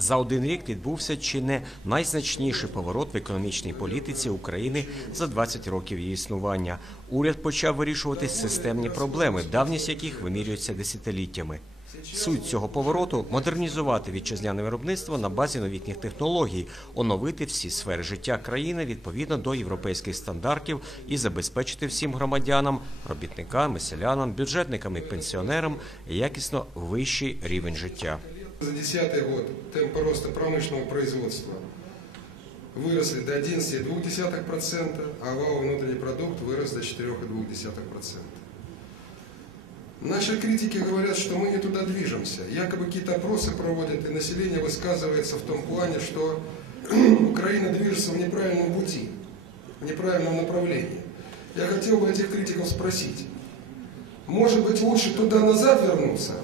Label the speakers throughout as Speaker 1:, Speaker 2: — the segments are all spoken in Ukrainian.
Speaker 1: За один рік відбувся чи не найзначніший поворот в економічній політиці України за 20 років її існування. Уряд почав вирішувати системні проблеми, давність яких вимірюється десятиліттями. Суть цього повороту модернізувати вітчизняне виробництво на базі новітніх технологій, оновити всі сфери життя країни відповідно до європейських стандартів і забезпечити всім громадянам, робітникам, селянам, бюджетникам і пенсіонерам якісно вищий рівень життя.
Speaker 2: За 2010 год темпы роста промышленного производства выросли до 11,2%, а валовый внутренний продукт вырос до 4,2%. Наши критики говорят, что мы не туда движемся. Якобы какие-то опросы проводят, и население высказывается в том плане, что Украина движется в неправильном пути, в неправильном направлении. Я хотел бы этих критиков спросить, может быть лучше туда-назад вернуться?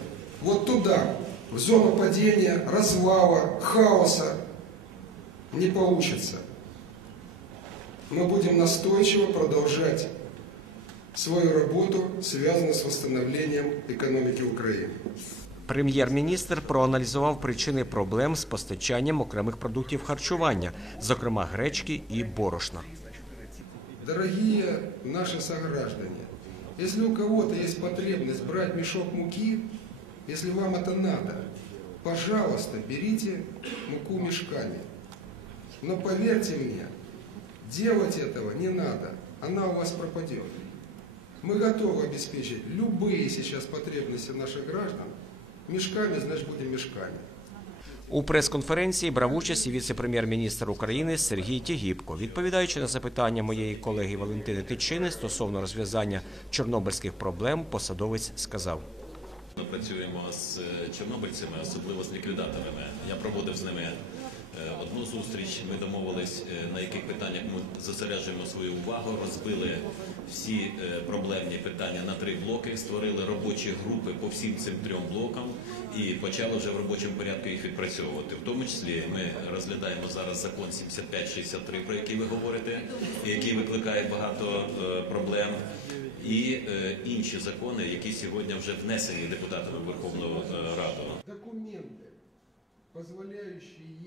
Speaker 2: Вот туда, в зону падения, развала, хаоса. Не получится. Мы будем настойчиво продолжать свою работу, связанную с восстановлением экономики Украины.
Speaker 1: Прем'єр-міністр проаналізував причини проблем з постачанням окремих продуктів харчування, зокрема гречки і борошна.
Speaker 2: Дорогие наши сограждане, если у кого-то есть потребность брать мешок муки, если вам это надо, пожалуйста, берите муку мешками. Но поверьте мне, делать этого не надо, она у вас пропадет. Мы готовы обеспечить любые сейчас потребности наших граждан. Мешками, значит, будем мешками.
Speaker 1: У прес-конференції брав участь і віце-прем'єр-міністр України Сергій Тігіпко. Відповідаючи на запитання моєї колеги Валентини Тичини стосовно розв'язання чорнобильських проблем, посадовець сказав.
Speaker 3: Ми працюємо з е, чорнобильцями, особливо з ліквідаторами. Я проводив з ними е, одну зустріч. Ми домовились, е, на яких питаннях ми зосереджуємо свою увагу, розбили всі проблемні питання на три блоки, створили робочі групи по всім цим трьом блокам і почали вже в робочому порядку їх відпрацьовувати. В тому числі ми розглядаємо зараз закон 7563, про який ви говорите, який викликає багато проблем і е, інші закони, які сьогодні вже внесені депутатами Верховної Ради. Документи, Раду.
Speaker 2: їй.